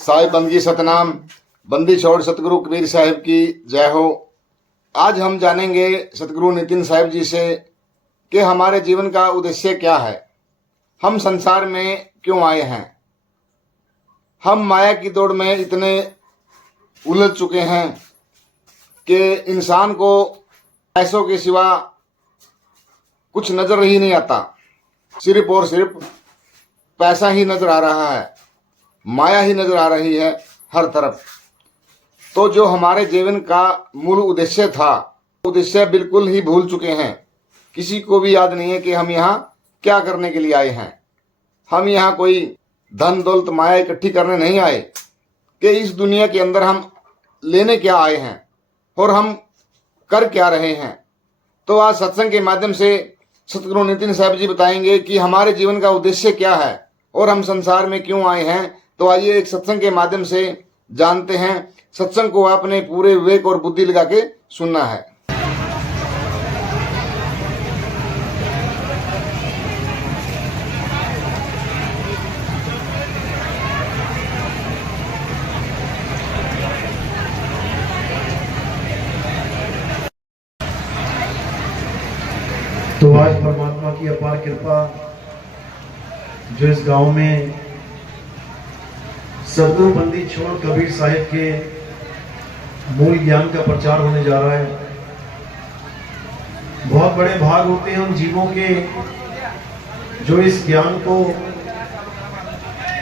साहिब बंदगी सतनाम, बंदी छोड़ सतगुरु कबीर साहिब की जय हो। आज हम जानेंगे सतगुरु नितिन साहिब जी से कि हमारे जीवन का उद्देश्य क्या है, हम संसार में क्यों आए हैं। हम माया की दौड़ में इतने उलझ चुके हैं कि इंसान को पैसों के सिवा कुछ नजर ही नहीं आता, सिर्फ और सिर्फ पैसा ही नजर आ रहा है, माया ही नजर आ रही है हर तरफ। तो जो हमारे जीवन का मूल उद्देश्य था, उद्देश्य बिल्कुल ही भूल चुके हैं। किसी को भी याद नहीं है कि हम यहाँ क्या करने के लिए आए हैं। हम यहाँ कोई धन दौलत माया इकट्ठी करने नहीं आए कि इस दुनिया के अंदर हम लेने क्या आए हैं और हम कर क्या रहे हैं। तो आज सत्संग के माध्यम से सतगुरु नितिन साहिब जी बताएंगे कि हमारे जीवन का उद्देश्य क्या है और हम संसार में क्यों आए हैं। तो आइए एक सत्संग के माध्यम से जानते हैं। सत्संग को आपने पूरे विवेक और बुद्धि लगा के सुनना है। तो आज परमात्मा की अपार कृपा जो इस गांव में सतगुरु बंदी छोड़ कबीर साहिब के मूल ज्ञान का प्रचार होने जा रहा है। बहुत बड़े भाग होते हैं उन जीवों के जो इस ज्ञान को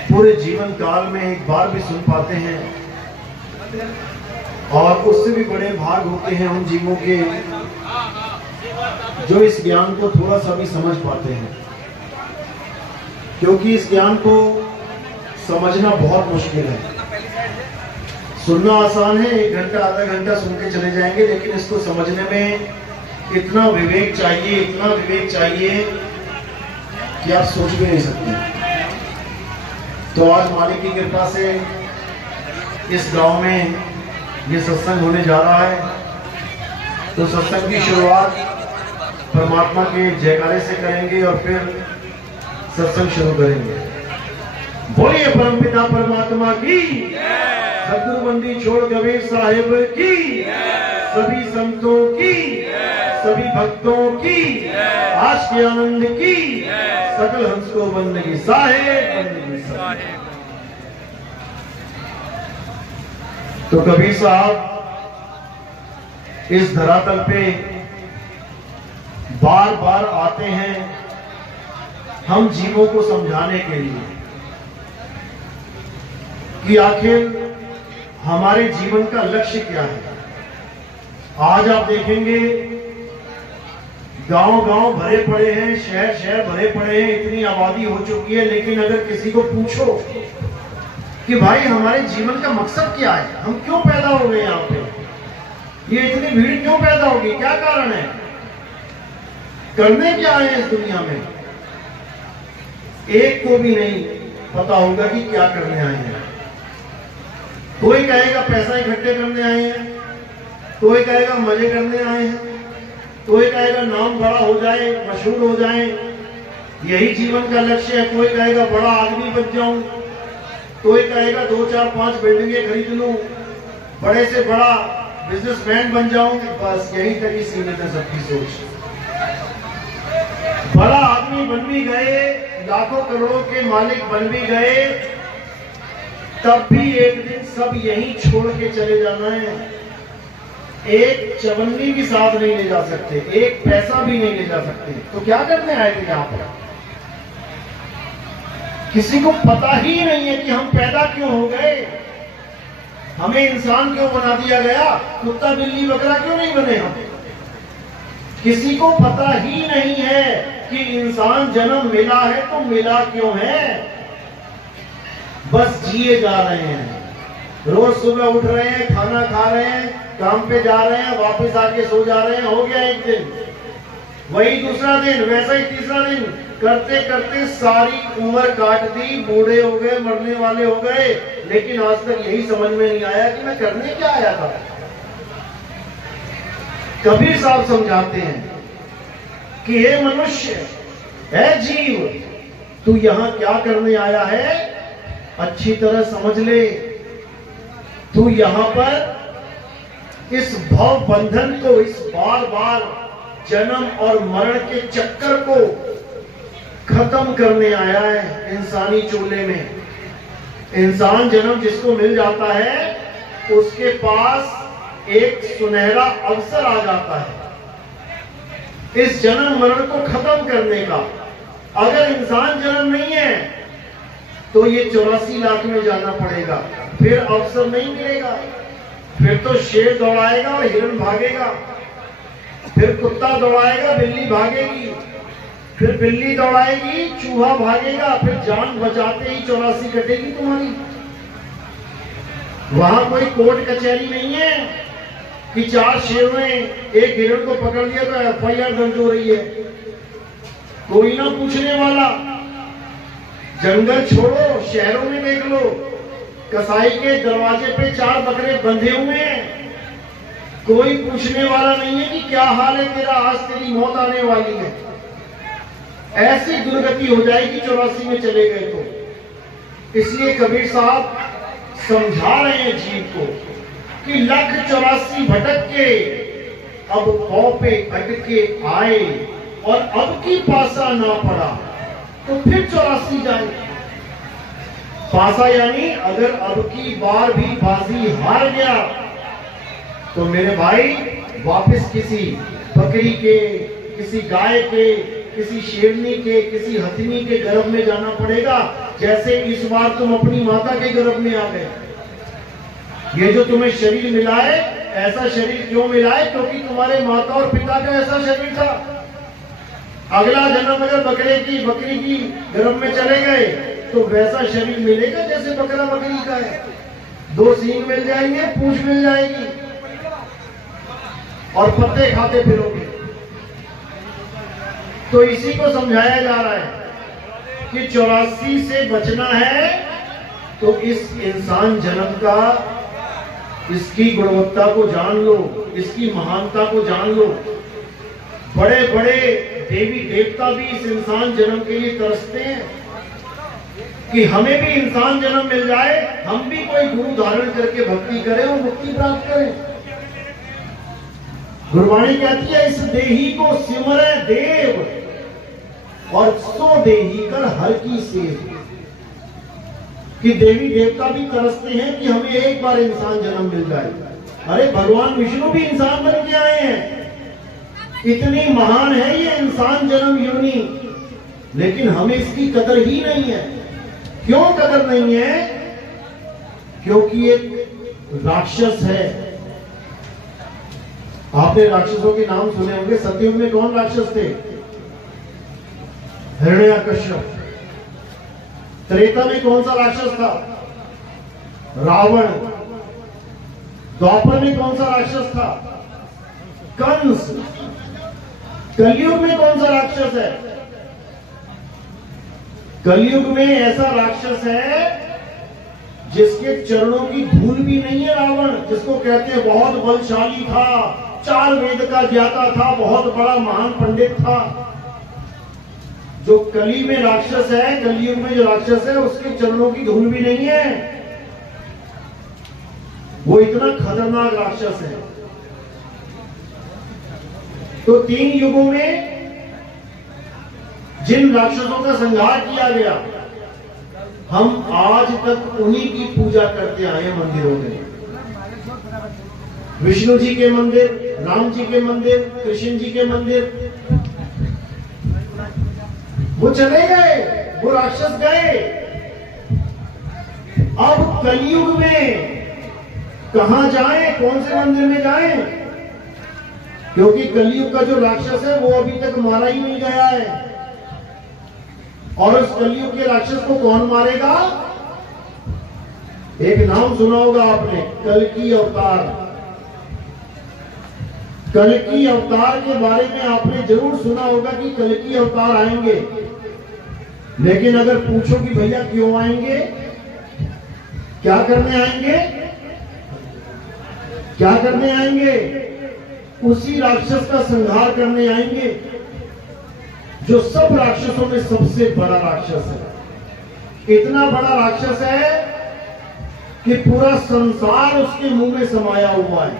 पूरे जीवन काल में एक बार भी सुन पाते हैं, और उससे भी बड़े भाग होते हैं उन जीवों के जो इस ज्ञान को थोड़ा सा भी समझ पाते हैं। क्योंकि इस ज्ञान को समझना बहुत मुश्किल है। सुनना आसान है, 1 घंटा आधा घंटा सुन के चले जाएंगे, लेकिन इसको समझने में इतना विवेक चाहिए, इतना विवेक चाहिए कि आप सोच भी नहीं सकते। तो आज मालिक की कृपा से इस गांव में ये सत्संग होने जा रहा है। तो सत्संग की शुरुआत परमात्मा के जयकारे से करेंगे और फिर सत्संग शुरू करेंगे। बोलिए परमपिता परमात्मा की, सतगुरु बंदी छोड़ कबीर साहिब की, सभी संतों की, सभी भक्तों की, आज के आनंद की, सकल हंस को बंदगी साहिब, बंदगी साहिब। तो कबीर साहब इस धरातल पे बार बार आते हैं हम जीवों को समझाने के लिए कि आखिर हमारे जीवन का लक्ष्य क्या है। आज आप देखेंगे गांव गांव भरे पड़े हैं, शहर शहर भरे पड़े हैं, इतनी आबादी हो चुकी है, लेकिन अगर किसी को पूछो कि भाई हमारे जीवन का मकसद क्या है, हम क्यों पैदा हो गए यहाँ पे, ये इतनी भीड़ क्यों पैदा होगी, क्या कारण है, करने क्या आए इस दुनिया में, एक को भी नहीं पता होगा कि क्या करने आए हैं। कोई कहेगा पैसा इकट्ठे करने आए हैं, कोई कहेगा मजे करने आए हैं, कोई कहेगा नाम बड़ा हो जाए, मशहूर हो जाए, यही जीवन का लक्ष्य है। कोई कहेगा बड़ा आदमी बन जाऊं, कोई कहेगा 2 4 5 बिल्डिंगें खरीद लूं, बड़े से बड़ा बिजनेसमैन बन जाऊं। बस यही तक ही सीमित है सबकी सोच। बड़ा आदमी बन भी गए, लाखों करोड़ों के मालिक बन भी गए, तब भी एक दिन सब यही छोड़ के चले जाना है। एक चवन्नी भी साथ नहीं ले जा सकते, एक पैसा भी नहीं ले जा सकते। तो क्या करने आए थे यहाँ पर? किसी को पता ही नहीं है कि हम पैदा क्यों हो गए, हमें इंसान क्यों बना दिया गया, कुत्ता बिल्ली बकरा क्यों नहीं बने हम। किसी को पता ही नहीं है कि इंसान जन्म मिला है तो मिला क्यों है। बस जिए जा रहे हैं, रोज सुबह उठ रहे हैं, खाना खा रहे हैं, काम पे जा रहे हैं, वापस आके सो जा रहे हैं। हो गया एक दिन, वही दूसरा दिन, वैसा ही तीसरा दिन, करते करते सारी उम्र काट दी, बूढ़े हो गए, मरने वाले हो गए, लेकिन आज तक यही समझ में नहीं आया कि मैं करने क्या आया था। कबीर साहब समझाते हैं कि हे मनुष्य, हे जीव, तू यहां क्या करने आया है, अच्छी तरह समझ ले। तू यहां पर इस भव बंधन को, इस बार बार जन्म और मरण के चक्कर को खत्म करने आया है इंसानी चोले में। इंसान जन्म जिसको मिल जाता है उसके पास एक सुनहरा अवसर आ जाता है इस जन्म मरण को खत्म करने का। अगर इंसान जन्म नहीं है तो ये 84 लाख में जाना पड़ेगा, फिर अवसर नहीं मिलेगा। फिर तो शेर दौड़ाएगा और हिरण भागेगा, फिर कुत्ता दौड़ाएगा बिल्ली भागेगी, फिर बिल्ली दौड़ाएगी चूहा भागेगा, फिर जान बचाते ही 84 कटेगी तुम्हारी। वहां कोई कोर्ट कचहरी नहीं है कि 4 शेरों ने एक हिरण को पकड़ लिया तो एफआईआर दर्ज हो रही है, कोई ना पूछने वाला। जंगल छोड़ो, शहरों में देख लो, कसाई के दरवाजे पे 4 बकरे बंधे हुए हैं, कोई पूछने वाला नहीं है कि क्या हाल है तेरा, आज तेरी मौत आने वाली है। ऐसी दुर्गति हो जाएगी 84 में चले गए तो। इसलिए कबीर साहब समझा रहे हैं जीव को कि 1,84 भटक के अब पांव पे अटके आए और अब की पासा ना पड़ा तो फिर 84 जाए। पासा यानी अगर अब की बार भी बाजी हार गया तो मेरे भाई वापस किसी बकरी के, किसी गाय के, किसी शेरनी के, किसी हथिनी के गर्भ में जाना पड़ेगा। जैसे इस बार तुम अपनी माता के गर्भ में आ गए। ये जो तुम्हें शरीर मिला है, ऐसा शरीर क्यों मिला है? क्योंकि तुम्हारे माता और पिता का ऐसा शरीर था। अगला जन्म अगर बकरी की गर्भ में चले गए तो वैसा शरीर मिलेगा जैसे बकरा बकरी का है। 2 सींग मिल जाएंगे, पूंछ मिल जाएगी और पत्ते खाते फिरोगे। तो इसी को समझाया जा रहा है कि 84 से बचना है तो इस इंसान जन्म का, इसकी गुणवत्ता को जान लो, इसकी महानता को जान लो। बड़े बड़े देवी देवता भी इस इंसान जन्म के लिए तरसते हैं कि हमें भी इंसान जन्म मिल जाए, हम भी कोई गुरु धारण करके भक्ति करें और मुक्ति प्राप्त करें। गुरबाणी कहती है इस देही को सिमरे देव और सो देही कर हर की सेव। कि देवी देवता भी तरसते हैं कि हमें एक बार इंसान जन्म मिल जाए। अरे भगवान विष्णु भी इंसान बन के आए हैं, इतनी महान है ये इंसान जन्म योनि, लेकिन हमें इसकी कदर ही नहीं है। क्यों कदर नहीं है? क्योंकि एक राक्षस है। आपने राक्षसों के नाम सुने होंगे। सतयुग में कौन राक्षस थे? हिरण्याकश्यप। त्रेता में कौन सा राक्षस था? रावण। द्वापर में कौन सा राक्षस था? कंस। कलयुग में कौन सा राक्षस है? कलयुग में ऐसा राक्षस है जिसके चरणों की धूल भी नहीं है रावण, जिसको कहते हैं बहुत बलशाली था, 4 वेद का ज्ञाता था, बहुत बड़ा महान पंडित था। जो कली में राक्षस है, कलयुग में जो राक्षस है, उसके चरणों की धूल भी नहीं है। वो इतना खतरनाक राक्षस है। तो 3 युगों में जिन राक्षसों का संहार किया गया, हम आज तक उन्हीं की पूजा करते आए हैं मंदिरों में। विष्णु जी के मंदिर, राम जी के मंदिर, कृष्ण जी के मंदिर, वो चले गए, वो राक्षस गए। अब कलयुग में कहां जाएं, कौन से मंदिर में जाएं? क्योंकि कलयुग का जो राक्षस है वो अभी तक मारा ही नहीं गया है। और उस कलयुग के राक्षस को कौन मारेगा? एक नाम सुना होगा आपने, कल्कि अवतार। कल्कि अवतार के बारे में आपने जरूर सुना होगा कि कल्कि अवतार आएंगे। लेकिन अगर पूछो कि भैया क्यों आएंगे, क्या करने आएंगे, क्या करने आएंगे? उसी राक्षस का संहार करने आएंगे जो सब राक्षसों में सबसे बड़ा राक्षस है। इतना बड़ा राक्षस है कि पूरा संसार उसके मुंह में समाया हुआ है,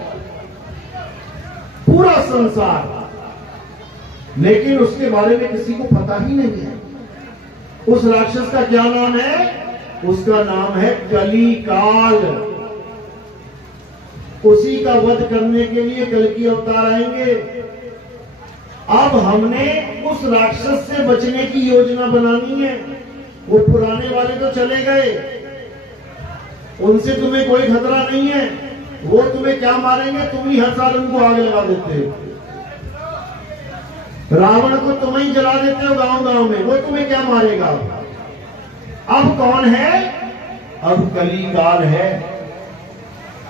पूरा संसार, लेकिन उसके बारे में किसी को पता ही नहीं है। उस राक्षस का क्या नाम है? उसका नाम है कली काल। उसी का वध करने के लिए कल की अवतार आएंगे। अब हमने उस राक्षस से बचने की योजना बनानी है। वो पुराने वाले तो चले गए, उनसे तुम्हें कोई खतरा नहीं है। वो तुम्हें क्या मारेंगे? तुम ही हर साल उनको आग लगा देते हो। रावण को तुम ही जला देते हो गांव गांव में, वो तुम्हें क्या मारेगा? अब कौन है? अब कली काल है।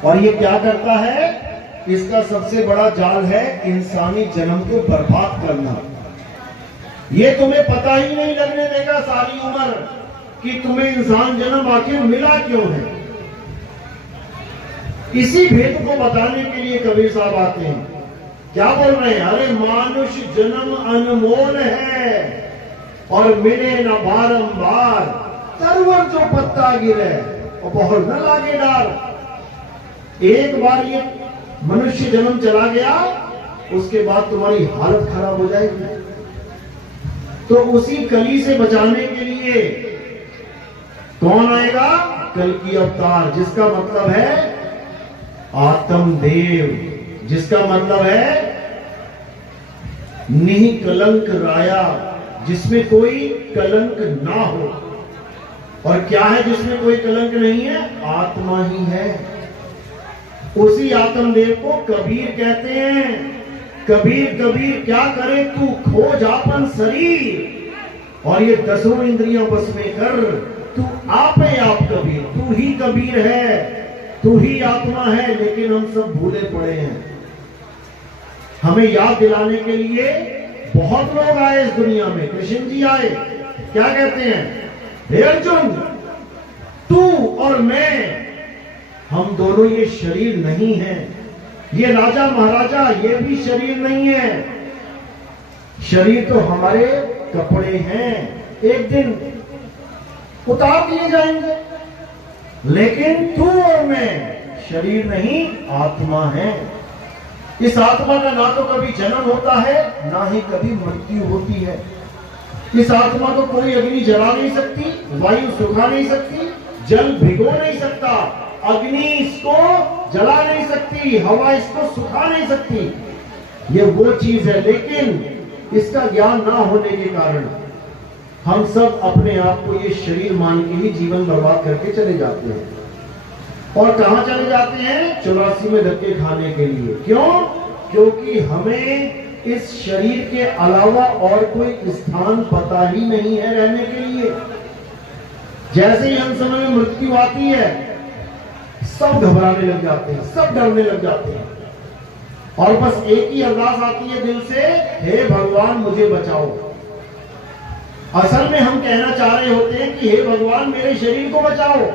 और ये क्या करता है? इसका सबसे बड़ा जाल है इंसानी जन्म को बर्बाद करना। ये तुम्हें पता ही नहीं लगने देगा सारी उम्र कि तुम्हें इंसान जन्म आखिर मिला क्यों है। इसी भेद को बताने के लिए कबीर साहब आते हैं। क्या बोल रहे हैं? अरे मानुष जन्म अनमोल है और मिले न बारंबार, तरवर जो पत्ता गिरे और बहुत न लागे डार। एक बार ये मनुष्य जन्म चला गया, उसके बाद तुम्हारी हालत खराब हो जाएगी। तो उसी कली से बचाने के लिए कौन आएगा? कल की अवतार, जिसका मतलब है आत्मदेव, जिसका मतलब है निकलंक राया, जिसमें कोई कलंक ना हो। और क्या है जिसमें कोई कलंक नहीं है? आत्मा ही है। उसी आत्मदेव को कबीर कहते हैं। कबीर कबीर क्या करे तू खोज आपन शरीर, और ये दसों इंद्रियों बस में कर, तू आपे आप कबीर, तू ही कबीर है, तू ही आत्मा है। लेकिन हम सब भूले पड़े हैं। हमें याद दिलाने के लिए बहुत लोग आए इस दुनिया में। कृष्ण जी आए, क्या कहते हैं? हे अर्जुन, तू और मैं, हम दोनों ये शरीर नहीं है। ये राजा महाराजा, ये भी शरीर नहीं है। शरीर तो हमारे कपड़े हैं, एक दिन उतार दिए जाएंगे। लेकिन तू और मैं शरीर नहीं, आत्मा है। इस आत्मा का ना तो कभी जन्म होता है, ना ही कभी मृत्यु होती है। इस आत्मा को कोई अग्नि जला नहीं सकती, वायु सुखा नहीं सकती, जल भिगो नहीं सकता, अग्नि इसको जला नहीं सकती, हवा इसको सुखा नहीं सकती। ये वो चीज है। लेकिन इसका ज्ञान ना होने के कारण हम सब अपने आप को ये शरीर मान के ही जीवन बर्बाद करके चले जाते हैं। और कहां चले जाते हैं? 84 में धक्के खाने के लिए। क्यों? क्योंकि हमें इस शरीर के अलावा और कोई स्थान पता ही नहीं है रहने के लिए। जैसे ही हम समय में मृत्यु आती है, सब घबराने लग जाते हैं, सब डरने लग जाते हैं, और बस एक ही अरदास आती है दिल से, हे भगवान मुझे बचाओ। असल में हम कहना चाह रहे होते हैं कि हे भगवान मेरे शरीर को बचाओ,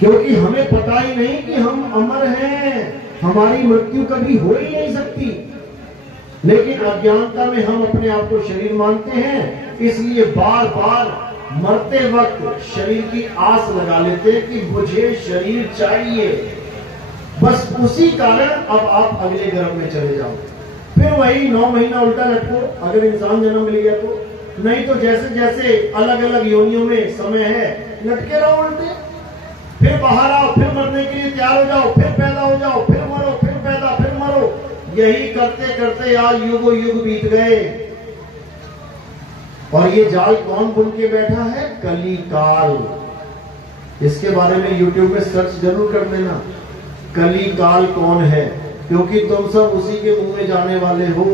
क्योंकि हमें पता ही नहीं कि हम अमर हैं, हमारी मृत्यु कभी हो ही नहीं सकती। लेकिन अज्ञानता में हम अपने आप को शरीर मानते हैं, इसलिए बार बार मरते वक्त शरीर की आस लगा लेते हैं कि मुझे शरीर चाहिए। बस उसी कारण अब आप अगले गर्भ में चले जाओ, फिर वही 9 महीना उल्टा लटको अगर इंसान जन्म मिल गया तो। नहीं तो जैसे जैसे अलग अलग योनियों में समय है, लटके रहो उल्टे, फिर बाहर आओ, फिर मरने के लिए तैयार हो जाओ, फिर पैदा हो जाओ, फिर मरो, फिर पैदा, फिर मरो। यही करते करते आज युगों युग बीत गए। और ये जाल कौन बुन के बैठा है? कली काल। इसके बारे में YouTube में सर्च जरूर कर लेना, कली काल कौन है, क्योंकि तुम सब उसी के मुंह में जाने वाले हो।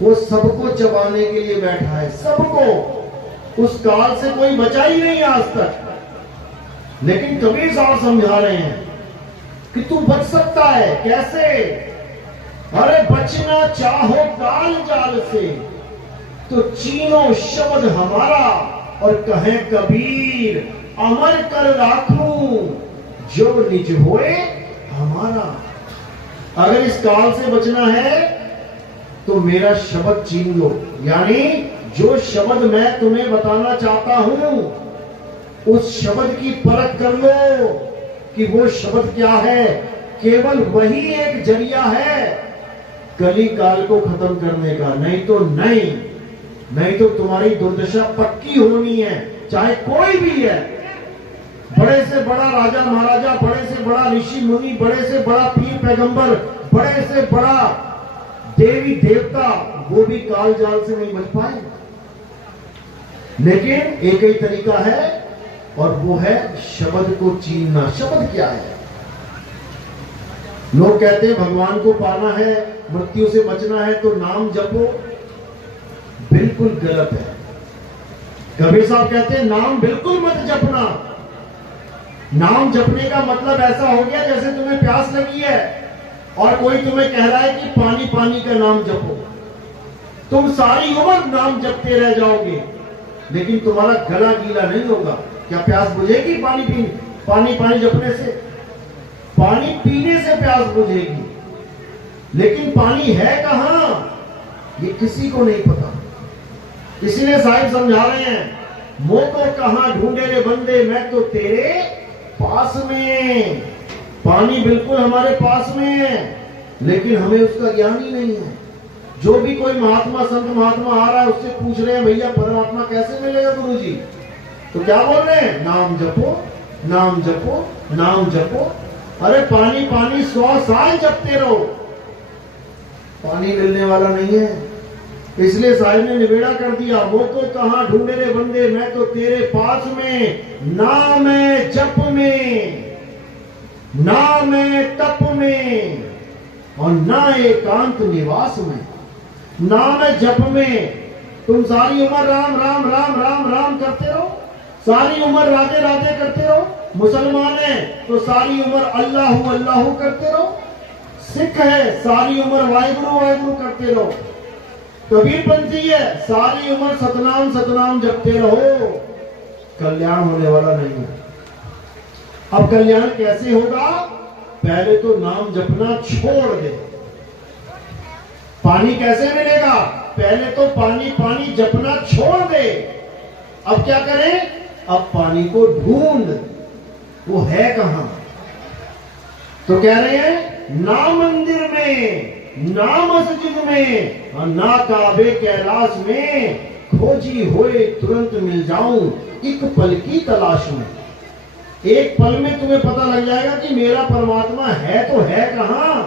वो सबको चबाने के लिए बैठा है, सबको। उस काल से कोई बचा ही नहीं आज तक। लेकिन कबीर साहब समझा रहे हैं कि तू बच सकता है। कैसे? अरे बचना चाहो काल जाल से, तो चीनो शब्द हमारा, और कहे कबीर अमर कर राखूं जो निज होए हमारा। अगर इस काल से बचना है तो मेरा शब्द छीन लो, यानी जो शब्द मैं तुम्हें बताना चाहता हूं उस शब्द की परख कर लो कि वो शब्द क्या है। केवल वही एक जरिया है कली काल को खत्म करने का, नहीं तो तुम्हारी दुर्दशा पक्की होनी है, चाहे कोई भी है। बड़े से बड़ा राजा महाराजा, बड़े से बड़ा ऋषि मुनि, बड़े से बड़ा पीर पैगंबर, बड़े से बड़ा देवी देवता, वो भी काल जाल से नहीं बच पाए। लेकिन एक ही तरीका है और वो है शब्द को चीनना। शब्द क्या है? लोग कहते हैं भगवान को पाना है, मृत्यु से बचना है तो नाम जपो। बिल्कुल गलत है। कबीर साहब कहते हैं नाम बिल्कुल मत जपना। नाम जपने का मतलब ऐसा हो गया जैसे तुम्हें प्यास लगी है और कोई तुम्हें कह रहा है कि पानी पानी का नाम जपो। तुम सारी उम्र नाम जपते रह जाओगे लेकिन तुम्हारा गला गीला नहीं होगा। क्या प्यास बुझेगी पानी जपने से? पानी पीने से प्यास बुझेगी, लेकिन पानी है कहां ये किसी को नहीं पता। इसलिए साहिब समझा रहे हैं, मोह को कहां ढूंढे रे बंदे, मैं तो तेरे पास में। पानी बिल्कुल हमारे पास में है लेकिन हमें उसका ज्ञान ही नहीं है। जो भी कोई महात्मा संत महात्मा आ रहा है उससे पूछ रहे हैं भैया परमात्मा कैसे मिलेगा गुरुजी, तो क्या बोल रहे हैं? नाम जपो, नाम जपो, नाम जपो। अरे पानी पानी 100 साल जपते रहो, पानी मिलने वाला नहीं है। इसलिए साहिब ने निबेड़ा कर दिया, वो को कहां ढूंढे रे बंदे, मैं तो तेरे पास में। ना मैं जप में, ना मैं तप में, और ना एकांत निवास में। ना मैं जप में, तुम सारी उम्र राम राम राम राम राम करते रहो, सारी उम्र राधे राधे करते रहो। मुसलमान है तो सारी उम्र अल्लाह अल्लाह करते रहो। सिख है सारी उम्र वाहिगुरु वाहिगुरु करते रहो। कबीरपंथी है सारी उम्र सतनाम सतनाम जपते रहो। कल्याण होने वाला नहीं है। अब कल्याण कैसे होगा? पहले तो नाम जपना छोड़ दे। पानी कैसे मिलेगा? पहले तो पानी पानी जपना छोड़ दे। अब क्या करें? अब पानी को ढूंढ, वो है कहां? तो कह रहे हैं ना मंदिर में, ना मस्जिद में, और ना काबे कैलाश में, खोजी होए तुरंत मिल जाऊं एक पल की तलाश में। एक पल में तुम्हें पता लग जाएगा कि मेरा परमात्मा है तो है कहां।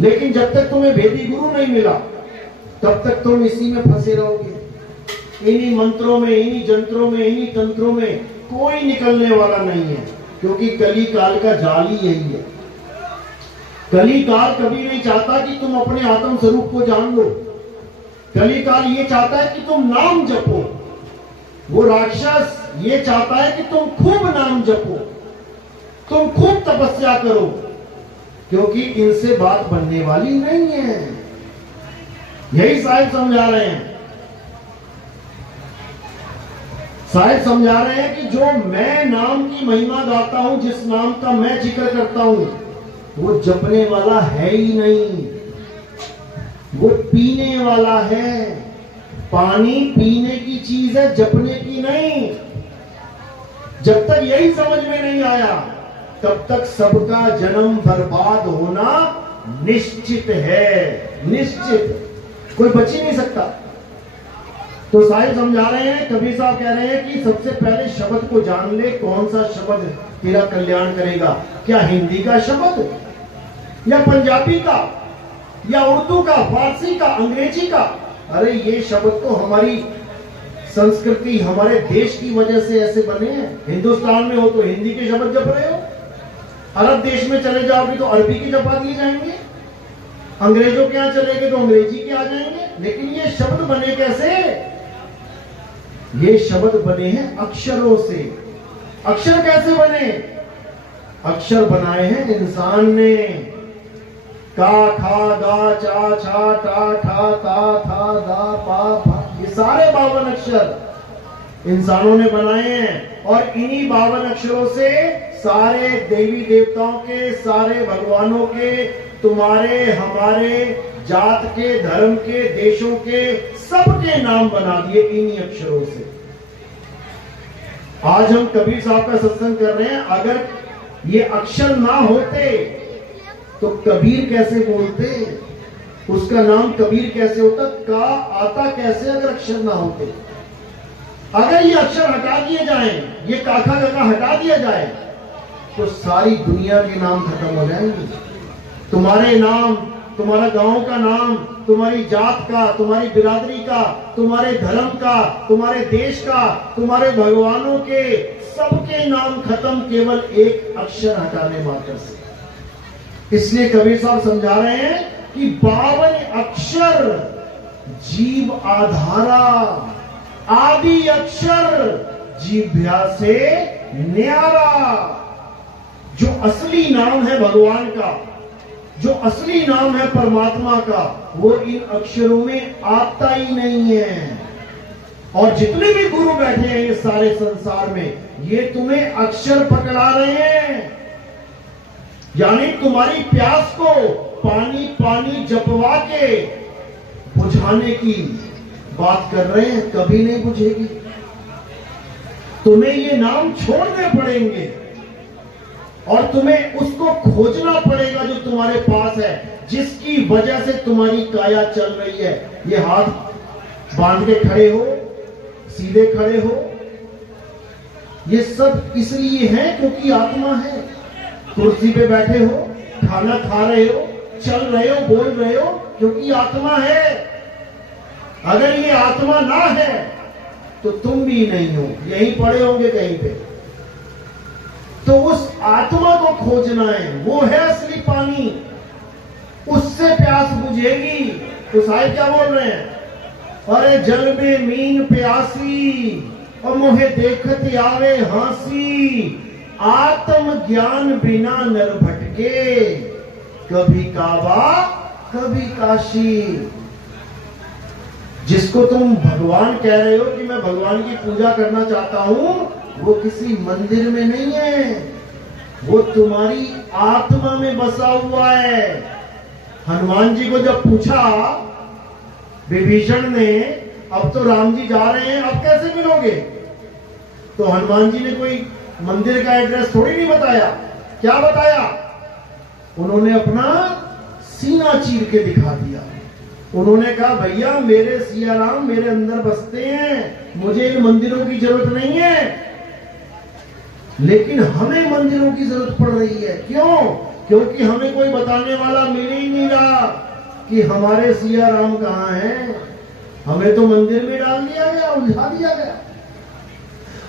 लेकिन जब तक तुम्हें भेदी गुरु नहीं मिला तब तक तुम इसी में फंसे रहोगे। इन्हीं मंत्रों में, इन्हीं जंत्रों में, इन्हीं तंत्रों में कोई निकलने वाला नहीं है, क्योंकि कली काल का जाल ही यही है। कली काल कभी नहीं चाहता कि तुम अपने आत्म स्वरूप को जान लो। कली काल ये चाहता है कि तुम नाम जपो। वो राक्षस ये चाहता है कि तुम खूब नाम जपो, तुम खूब तपस्या करो, क्योंकि इनसे बात बनने वाली नहीं है। यही साहिब समझा रहे हैं। साहिब समझा रहे हैं कि जो मैं नाम की महिमा गाता हूं, जिस नाम का मैं जिक्र करता हूं, वो जपने वाला है ही नहीं, वो पीने वाला है। पानी पीने की चीज है, जपने की नहीं। जब तक यही समझ में नहीं आया तब तक सबका जन्म बर्बाद होना निश्चित है, निश्चित, कोई बच ही नहीं सकता। तो साहिब समझा रहे हैं, कबीर साहब कह रहे हैं कि सबसे पहले शब्द को जान ले, कौन सा शब्द तेरा कल्याण करेगा। क्या हिंदी का शब्द, या पंजाबी का, या उर्दू का, फारसी का, अंग्रेजी का? अरे ये शब्द तो हमारी संस्कृति, हमारे देश की वजह से ऐसे बने हैं। हिंदुस्तान में हो तो हिंदी के शब्द जप रहे हो, अरब देश में चले जाओगे तो अरबी के जपा दिए जाएंगे, अंग्रेजों के यहां चले गए तो अंग्रेजी के आ जाएंगे। लेकिन ये शब्द बने कैसे? ये शब्द बने हैं अक्षरों से। अक्षर कैसे बने? अक्षर बनाए हैं इंसान ने। का, खा, गा, चा, छा, टा, ठा, ता, था, दा, पा, भा, ये सारे 52 अक्षर इंसानों ने बनाए हैं। और इन्हीं 52 अक्षरों से सारे देवी देवताओं के, सारे भगवानों के, तुम्हारे हमारे जात के, धर्म के, देशों के, सबके नाम बना दिए इन्हीं अक्षरों से। आज हम कबीर साहब का सत्संग कर रहे हैं। अगर ये अक्षर ना होते तो कबीर कैसे बोलते, उसका नाम कबीर कैसे होता, का आता कैसे अगर अक्षर ना होते। अगर ये अक्षर हटा दिए जाएं, ये काखा गगा हटा दिया जाए तो सारी दुनिया के नाम खत्म हो जाएंगे। तुम्हारे नाम, तुम्हारा गांव का नाम, तुम्हारी जात का, तुम्हारी बिरादरी का, तुम्हारे धर्म का, तुम्हारे देश का, तुम्हारे भगवानों के, सबके नाम खत्म केवल एक अक्षर हटाने मात्र से। इसलिए कबीर साहब समझा रहे हैं कि 52 अक्षर जीव आधारा, आदि अक्षर जीभ्या से न्यारा। जो असली नाम है भगवान का, जो असली नाम है परमात्मा का, वो इन अक्षरों में आता ही नहीं है। और जितने भी गुरु बैठे हैं ये सारे संसार में, ये तुम्हें अक्षर पकड़ा रहे हैं, यानी तुम्हारी प्यास को पानी पानी जपवा के बुझाने की बात कर रहे हैं। कभी नहीं बुझेगी, तुम्हें ये नाम छोड़ने पड़ेंगे और तुम्हें उसको खोजना पड़ेगा जो तुम्हारे पास है, जिसकी वजह से तुम्हारी काया चल रही है। ये हाथ बांध के खड़े हो, सीधे खड़े हो, ये सब इसलिए है क्योंकि आत्मा है। कुर्सी पे बैठे हो, खाना खा रहे हो, चल रहे हो, बोल रहे हो, क्योंकि आत्मा है। अगर ये आत्मा ना है तो तुम भी नहीं हो, यहीं पड़े होंगे कहीं पे। तो उस आत्मा को खोजना है, वो है असली पानी, उससे प्यास बुझेगी। तो साहिब क्या बोल रहे हैं, अरे जल में मीन प्यासी और मोहे देखत आवे हांसी, आत्म ज्ञान बिना नर भटके, कभी काबा कभी काशी। जिसको तुम भगवान कह रहे हो कि मैं भगवान की पूजा करना चाहता हूं, वो किसी मंदिर में नहीं है, वो तुम्हारी आत्मा में बसा हुआ है। हनुमान जी को जब पूछा विभीषण ने, अब तो राम जी जा रहे हैं, अब कैसे मिलोगे, तो हनुमान जी ने कोई मंदिर का एड्रेस थोड़ी नहीं बताया। क्या बताया, उन्होंने अपना सीना चीर के दिखा दिया। उन्होंने कहा भैया मेरे सिया राम मेरे अंदर बसते हैं, मुझे इन मंदिरों की जरूरत नहीं है। लेकिन हमें मंदिरों की जरूरत पड़ रही है। क्यों? क्योंकि हमें कोई बताने वाला मिल ही नहीं रहा कि हमारे सिया राम कहां हैं। हमें तो मंदिर में डाल दिया गया, उलझा दिया गया।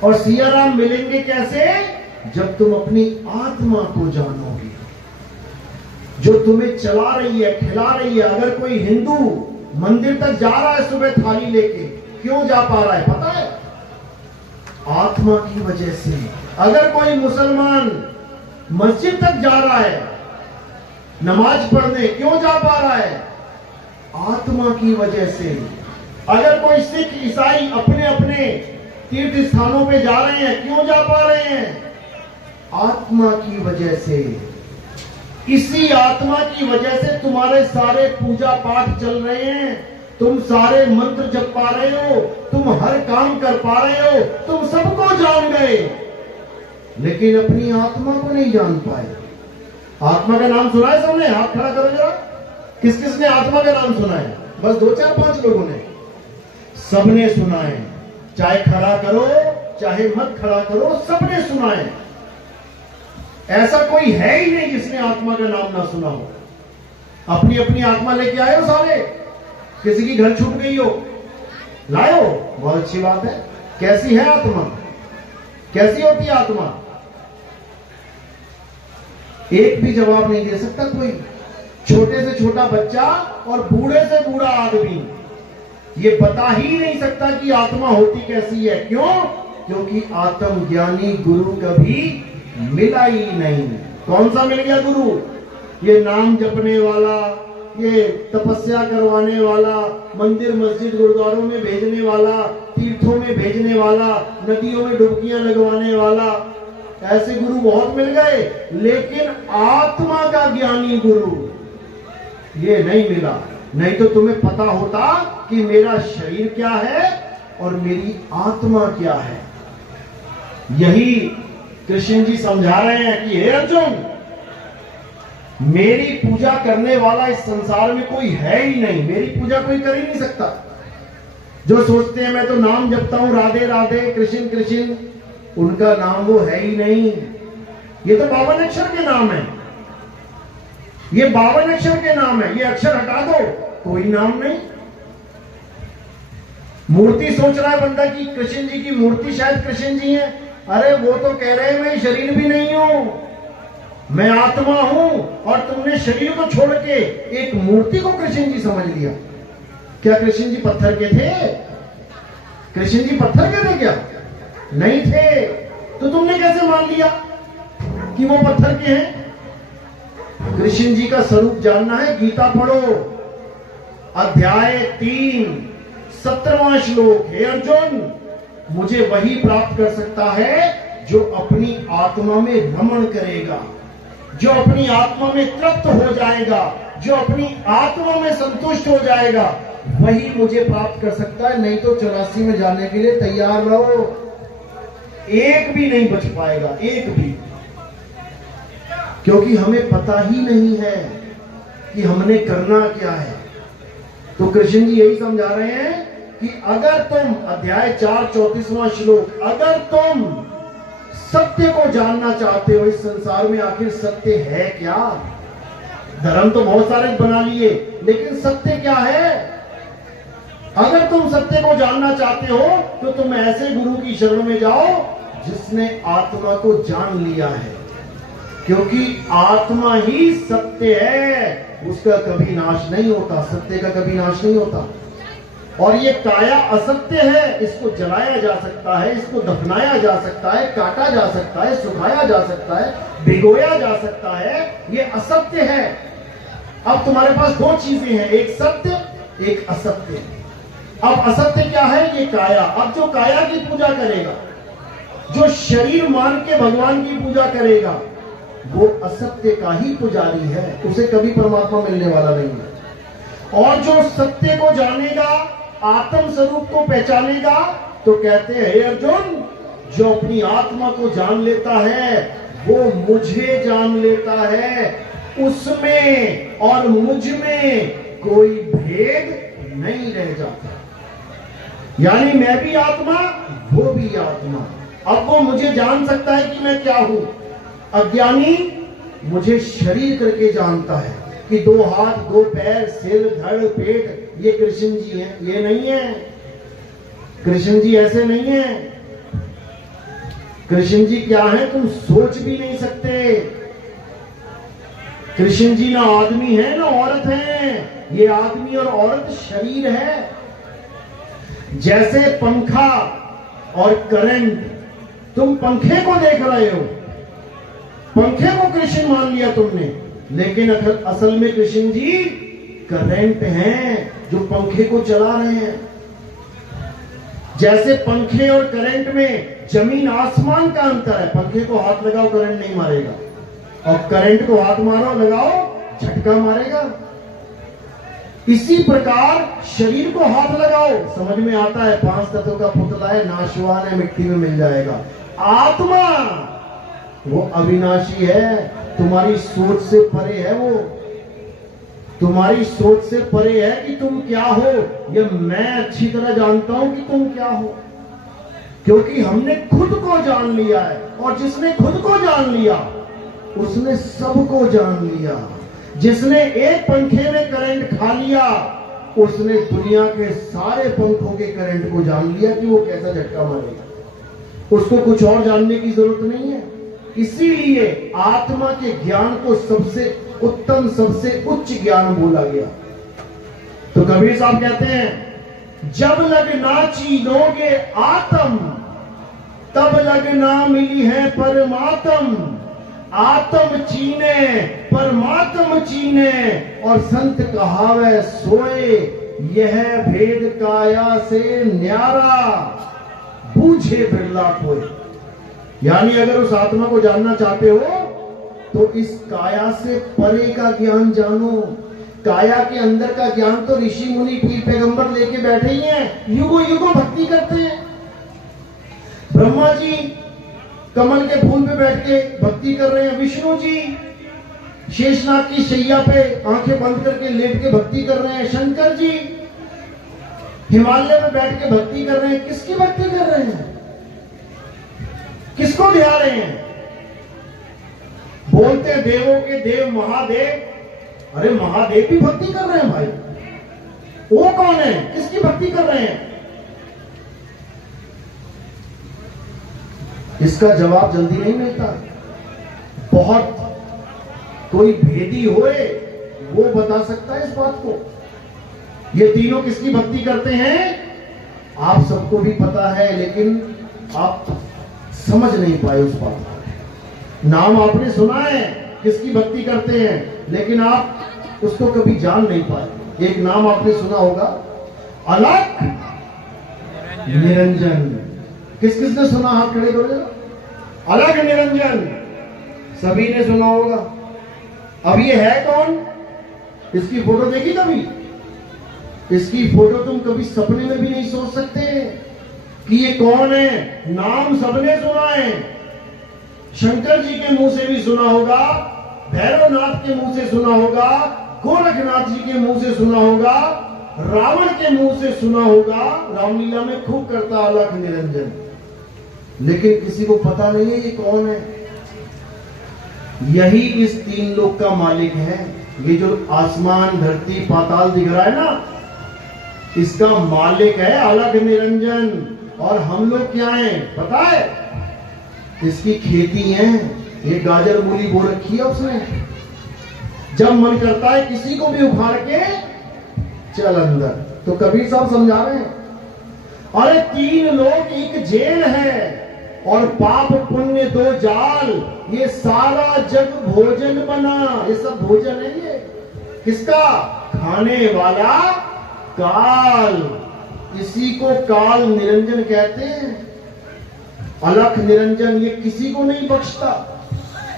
और सिया राम मिलेंगे कैसे? जब तुम अपनी आत्मा को जानोगे, जो तुम्हें चला रही है, खिला रही है। अगर कोई हिंदू मंदिर तक जा रहा है सुबह थाली लेके, क्यों जा पा रहा है पता है? आत्मा की वजह से। अगर कोई मुसलमान मस्जिद तक जा रहा है नमाज पढ़ने, क्यों जा पा रहा है? आत्मा की वजह से। अगर कोई सिख ईसाई अपने अपने तीर्थ स्थानों पे जा रहे हैं, क्यों जा पा रहे हैं? आत्मा की वजह से। इसी आत्मा की वजह से तुम्हारे सारे पूजा पाठ चल रहे हैं, तुम सारे मंत्र जप पा रहे हो, तुम हर काम कर पा रहे हो, तुम सबको जान गए, लेकिन अपनी आत्मा को नहीं जान पाए। आत्मा का नाम सुना है सबने? हाथ खड़ा करो जरा। किस किस ने आत्मा का नाम सुना है? बस 2-4-5 लोगों ने। सबने सुना है, चाहे खड़ा करो चाहे मत खड़ा करो, सबने सुना है। ऐसा कोई है ही नहीं जिसने आत्मा का नाम ना सुना हो। अपनी अपनी आत्मा लेके आए हो सारे। किसी की घर छूट गई हो, लाए हो, बहुत अच्छी बात है। कैसी है आत्मा? कैसी होती है आत्मा? एक भी जवाब नहीं दे सकता कोई। छोटे से छोटा बच्चा और बूढ़े से बूढ़ा आदमी ये बता ही नहीं सकता कि आत्मा होती कैसी है। क्यों? क्योंकि आत्म ज्ञानी गुरु कभी मिला ही नहीं। कौन सा मिल गया गुरु? ये नाम जपने वाला, ये तपस्या करवाने वाला, मंदिर मस्जिद गुरुद्वारों में भेजने वाला, तीर्थों में भेजने वाला, नदियों में डुबकियां लगवाने वाला, ऐसे गुरु बहुत मिल गए। लेकिन आत्मा का ज्ञानी गुरु ये नहीं मिला। नहीं तो तुम्हें पता होता कि मेरा शरीर क्या है और मेरी आत्मा क्या है। यही कृष्ण जी समझा रहे हैं कि हे अर्जुन, मेरी पूजा करने वाला इस संसार में कोई है ही नहीं, मेरी पूजा कोई कर ही नहीं सकता। जो सोचते हैं मैं तो नाम जपता हूं राधे राधे कृष्ण कृष्ण, उनका नाम वो है ही नहीं। ये तो 52 अक्षर के नाम है, ये 52 अक्षर के नाम है, ये अक्षर हटा दो कोई नाम नहीं। मूर्ति सोच रहा है बंदा कि कृष्ण जी की मूर्ति शायद कृष्ण जी है, अरे वो तो कह रहे हैं मैं शरीर भी नहीं हूं, मैं आत्मा हूं, और तुमने शरीर को छोड़ के एक मूर्ति को कृष्ण जी समझ लिया। क्या कृष्ण जी पत्थर के थे? कृष्ण जी पत्थर के थे क्या? नहीं थे। तो तुमने कैसे मान लिया कि वो पत्थर के हैं? कृष्ण जी का स्वरूप जानना है, गीता पढ़ो, अध्याय 3 17वां श्लोक। हे अर्जुन, मुझे वही प्राप्त कर सकता है जो अपनी आत्मा में रमण करेगा, जो अपनी आत्मा में तृप्त हो जाएगा, जो अपनी आत्मा में संतुष्ट हो जाएगा, वही मुझे प्राप्त कर सकता है। नहीं तो 84 में जाने के लिए तैयार रहो, एक भी नहीं बच पाएगा, एक भी। क्योंकि हमें पता ही नहीं है कि हमने करना क्या है। तो कृष्ण जी यही समझा रहे हैं कि अगर तुम, अध्याय 4 34वां श्लोक, अगर तुम सत्य को जानना चाहते हो, इस संसार में आखिर सत्य है क्या? धर्म तो बहुत सारे बना लिए, लेकिन सत्य क्या है? अगर तुम सत्य को जानना चाहते हो तो तुम ऐसे गुरु की शरण में जाओ जिसने आत्मा को जान लिया है, क्योंकि आत्मा ही सत्य है, उसका कभी नाश नहीं होता, सत्य का कभी नाश नहीं होता। और ये काया असत्य है, इसको जलाया जा सकता है, इसको दफनाया जा सकता है, काटा जा सकता है, सुखाया जा सकता है, भिगोया जा सकता है, ये असत्य है। अब तुम्हारे पास दो चीजें हैं, एक सत्य एक असत्य। अब असत्य क्या है? ये काया। अब जो काया की पूजा करेगा, जो शरीर मान के भगवान की पूजा करेगा, वो असत्य का ही पुजारी है, उसे कभी परमात्मा मिलने वाला नहीं है। और जो सत्य को जानेगा, आत्म स्वरूप को पहचानेगा, तो कहते हैं हे अर्जुन, जो अपनी आत्मा को जान लेता है वो मुझे जान लेता है, उसमें और मुझ में कोई भेद नहीं रह जाता। यानी मैं भी आत्मा, वो भी आत्मा। अब वो मुझे जान सकता है कि मैं क्या हूं। अज्ञानी मुझे शरीर करके जानता है कि 2 हाथ 2 पैर, सिर, धड़, पेट, ये कृष्ण जी हैं। ये नहीं है, कृष्ण जी ऐसे नहीं है। कृष्ण जी क्या है तुम सोच भी नहीं सकते। कृष्ण जी ना आदमी है ना औरत है, ये आदमी और औरत शरीर है। जैसे पंखा और करंट, तुम पंखे को देख रहे हो, पंखे को कृष्ण मान लिया तुमने, लेकिन असल में कृष्ण जी करंट हैं जो पंखे को चला रहे हैं। जैसे पंखे और करंट में जमीन आसमान का अंतर है, पंखे को हाथ लगाओ करंट नहीं मारेगा, और करंट को हाथ मारो लगाओ झटका मारेगा। इसी प्रकार शरीर को हाथ लगाओ समझ में आता है 5 तत्वों का पुतला है, नाशवान है, मिट्टी में मिल जाएगा। आत्मा वो अविनाशी है, तुम्हारी सोच से परे है, वो तुम्हारी सोच से परे है कि तुम क्या हो। ये मैं अच्छी तरह जानता हूं कि तुम क्या हो, क्योंकि हमने खुद को जान लिया है, और जिसने खुद को जान लिया उसने सबको जान लिया। जिसने एक पंखे में करंट खा लिया, उसने दुनिया के सारे पंखों के करंट को जान लिया कि वो कैसा झटका मारेगा। उसको कुछ और जानने की जरूरत नहीं है। इसीलिए आत्मा के ज्ञान को सबसे उत्तम, सबसे उच्च ज्ञान बोला गया। तो कबीर साहब कहते हैं, जब लग ना चीनोगे आत्म, तब लग ना मिली है परमात्म। आत्म चीने परमात्म चीने, और संत कहावे सोए, यह भेद काया से न्यारा, बूझे बिरला कोई। यानी अगर उस आत्मा को जानना चाहते हो तो इस काया से परे का ज्ञान जानो। काया के अंदर का ज्ञान तो ऋषि मुनि पीर पैगंबर लेके बैठे ही हैं, युगों युगों भक्ति करते हैं। ब्रह्मा जी कमल के फूल पे बैठ के भक्ति कर रहे हैं। विष्णु जी शेषनाग की शैया पे आंखें बंद करके लेट के भक्ति कर रहे हैं। शंकर जी हिमालय में बैठ के भक्ति कर रहे हैं। किसकी भक्ति कर रहे हैं? किसको ध्या रहे हैं? बोलते देवों के देव महादेव। अरे महादेव भी भक्ति कर रहे हैं भाई। वो कौन है? किसकी भक्ति कर रहे हैं? इसका जवाब जल्दी नहीं मिलता। बहुत कोई भेदी होए वो बता सकता है इस बात को। ये तीनों किसकी भक्ति करते हैं आप सबको भी पता है, लेकिन आप समझ नहीं पाए उस बात को। नाम आपने सुना है किसकी भक्ति करते हैं, लेकिन आप उसको कभी जान नहीं पाए। एक नाम आपने सुना होगा, अलख निरंजन। किस किस ने सुना? हाथ खड़े करो जरा। अलख निरंजन सभी ने सुना होगा। अब ये है कौन? इसकी फोटो देखी कभी? इसकी फोटो तुम कभी सपने में भी नहीं सोच सकते कि ये कौन है। नाम सबने सुना है। शंकर जी के मुंह से भी सुना होगा, भैरवनाथ के मुंह से सुना होगा, गोरखनाथ जी के मुंह से सुना होगा, रावण के मुंह से सुना होगा। रामलीला में खूब करता अलख निरंजन, लेकिन किसी को पता नहीं है ये कौन है। यही इस तीन लोक का मालिक है। ये जो आसमान धरती पाताल दिख रहा है ना, इसका मालिक है अलख निरंजन। और हम लोग क्या हैं पता है? इसकी खेती है। ये गाजर मूली बो रखी है उसने। जब मन करता है किसी को भी उखाड़ के चल अंदर। तो कबीर साहब समझा रहे हैं, अरे तीन लोग एक जेल है और पाप पुण्य दो जाल। ये सारा जग भोजन बना। ये सब भोजन है। ये किसका? खाने वाला काल। इसी को काल निरंजन कहते हैं। अलख निरंजन ये किसी को नहीं बख्शता।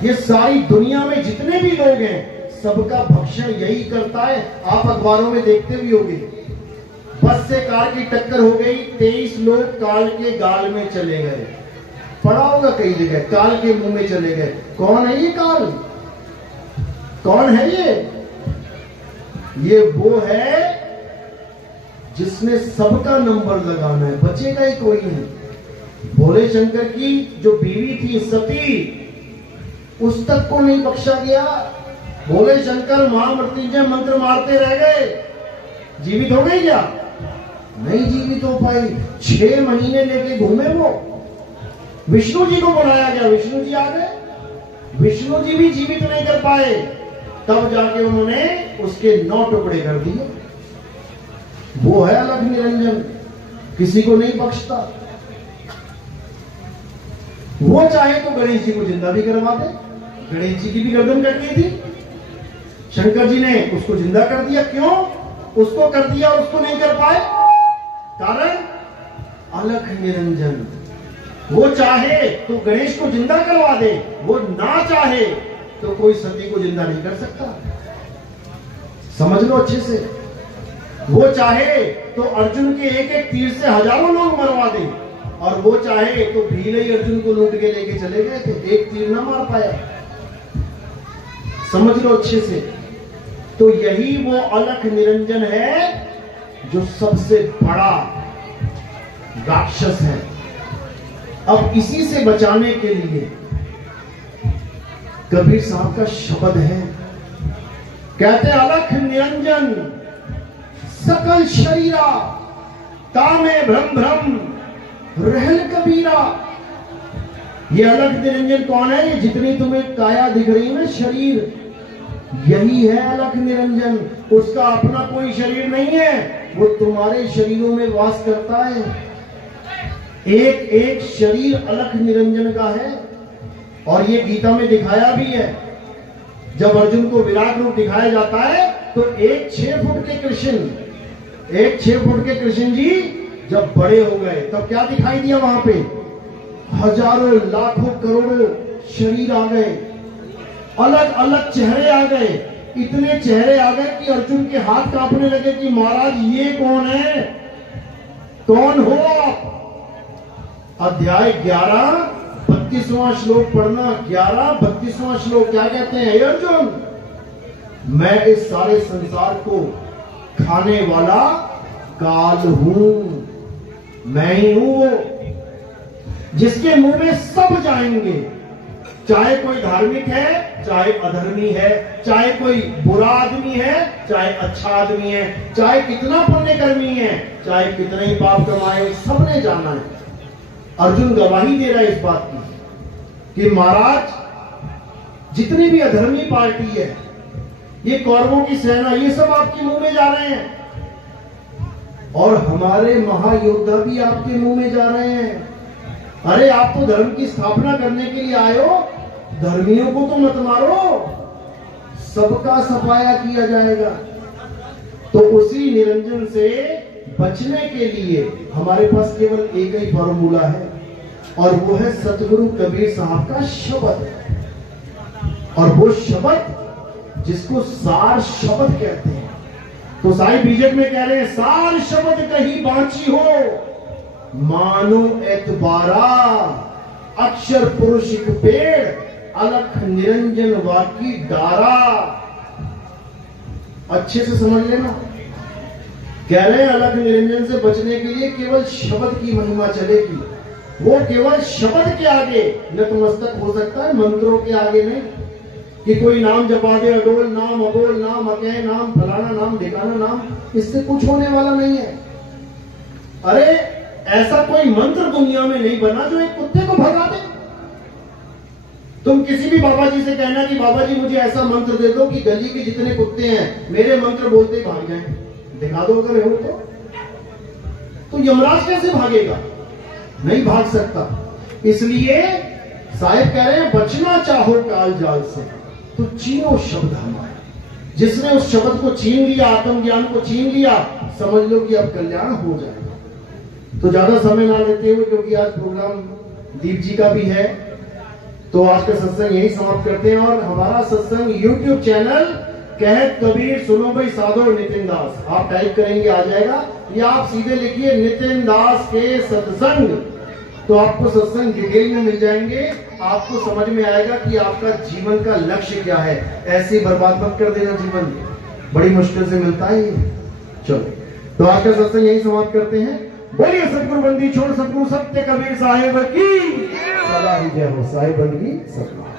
ये सारी दुनिया में जितने भी लोग हैं सबका भक्षण यही करता है। आप अखबारों में देखते भी होंगे, बस से कार की टक्कर हो गई, 23 लोग काल के गाल में चले गए। पड़ा होगा कई जगह, काल के मुंह में चले गए। कौन है ये काल? कौन है ये वो है जिसने सबका नंबर लगाना है। बचेगा ही कोई नहीं। भोले शंकर की जो बीवी थी सती, उस तक को नहीं बख्शा गया। भोले शंकर महामृत्युंजय मंत्र मारते रह गए। जीवित हो गई क्या? नहीं जीवित हो पाई। 6 महीने लेके घूमे वो। विष्णु जी को बुलाया गया, विष्णु जी आ गए। विष्णु जी भी जीवित नहीं कर पाए। तब जाके उन्होंने उसके 9 टुकड़े कर दिए। वो है अलख निरंजन, किसी को नहीं बख्शता। वो चाहे तो गणेश जी को जिंदा भी करवा दे। गणेश जी की भी गर्दन कट गई थी, शंकर जी ने उसको जिंदा कर दिया। क्यों उसको कर दिया, उसको नहीं कर पाए? कारण अलख निरंजन। वो चाहे तो गणेश को जिंदा करवा दे, वो ना चाहे तो कोई सती को जिंदा नहीं कर सकता। समझ लो अच्छे से। वो चाहे तो अर्जुन के एक एक तीर से हजारों लोग मरवा दे, और वो चाहे तो भील ही अर्जुन को लूट के लेके चले गए थे, एक तीर ना मार पाया। समझ लो अच्छे से। तो यही वो अलख निरंजन है जो सबसे बड़ा राक्षस है। अब इसी से बचाने के लिए कबीर साहब का शब्द है, कहते अलख निरंजन सकल शरीरा तामे भ्रम भ्रम रहल कबीरा। ये अलख निरंजन कौन है? ये जितनी तुम्हें काया दिख रही है ना, शरीर, यही है अलख निरंजन। उसका अपना कोई शरीर नहीं है, वो तुम्हारे शरीरों में वास करता है। एक एक शरीर अलख निरंजन का है। और ये गीता में दिखाया भी है। जब अर्जुन को विराट रूप दिखाया जाता है तो एक 6 फुट के कृष्ण, एक 6 फुट के कृष्ण जी जब बड़े हो गए तब क्या दिखाई दिया? वहां पे हजारों लाखों करोड़ों शरीर आ गए, अलग अलग चेहरे आ गए। इतने चेहरे आ गए कि अर्जुन के हाथ कांपने लगे कि महाराज ये कौन है, कौन हो आप? अध्याय 11 32वां श्लोक पढ़ना। 32वां श्लोक क्या कहते हैं? हे अर्जुन, मैं इस सारे संसार को खाने वाला काल हूं, मैं ही हूं वो जिसके मुंह में सब जाएंगे, चाहे कोई धार्मिक है, चाहे अधर्मी है, चाहे कोई बुरा आदमी है, चाहे अच्छा आदमी है, चाहे कितना पुण्यकर्मी है, चाहे कितने ही पाप कमाए, सबने जाना है। अर्जुन गवाही दे रहा है इस बात की कि महाराज जितनी भी अधर्मी पार्टी है, ये कौरवों की सेना, ये सब आपके मुंह में जा रहे हैं और हमारे महायोद्धा भी आपके मुंह में जा रहे हैं। अरे आप तो धर्म की स्थापना करने के लिए आए हो, धर्मियों को तो मत मारो, सबका सफाया किया जाएगा। तो उसी निरंजन से बचने के लिए हमारे पास केवल एक ही फॉर्मूला है और वो है सतगुरु कबीर साहब का शब्द। और वो शब्द जिसको सार शब्द कहते हैं, तो साईं बीजक में कह रहे हैं, सार शब्द कहीं बांची हो, मानो एतबारा, अक्षर पुरुष एक पेड़, अलख निरंजन वाकी डारा। अच्छे से समझ लेना, कह रहे हैं अलख निरंजन से बचने के लिए केवल शब्द की महिमा चलेगी। वो केवल शब्द के आगे नतमस्तक हो सकता है, मंत्रों के आगे नहीं। कि कोई नाम जपा दे, अडोल नाम, अबोल नाम, अकह नाम, फलाना नाम, ढिकाना नाम, इससे कुछ होने वाला नहीं है। अरे ऐसा कोई मंत्र दुनिया में नहीं बना जो एक कुत्ते को भगा दे। तुम किसी भी बाबा जी से कहना कि बाबा जी मुझे ऐसा मंत्र दे दो कि गली के जितने कुत्ते हैं मेरे मंत्र बोलते ही भाग जाएं, दिखा दो अगर हो तो यमराज कैसे भागेगा? नहीं भाग सकता। इसलिए साहिब कह रहे हैं, बचना चाहो काल जाल से तो चीनो शब्द हमारा। जिसने उस शब्द को छीन लिया, आत्मज्ञान को छीन लिया, समझ लो कि अब कल्याण हो जाएगा। तो ज्यादा समय ना लेते हुए, क्योंकि आज प्रोग्राम दीप जी का भी है, तो आज का सत्संग यही समाप्त करते हैं। और हमारा सत्संग YouTube चैनल कहत कबीर सुनो भाई साधो नितिन दास, आप टाइप करेंगे आ जाएगा, या आप सीधे लिखिए नितिन दास के सत्संग, तो आपको सत्संग डिटेल में मिल जाएंगे। आपको समझ में आएगा कि आपका जीवन का लक्ष्य क्या है। ऐसे बर्बाद मत कर देना जीवन, बड़ी मुश्किल से मिलता है ये। चलो, तो आज का सत्संग यही समाप्त करते हैं। बोलिए सतगुरु बंदी छोड़ सतगुरु सत्य कबीर साहेब की सदा ही जय हो। साहेब बंदी सतगुरु।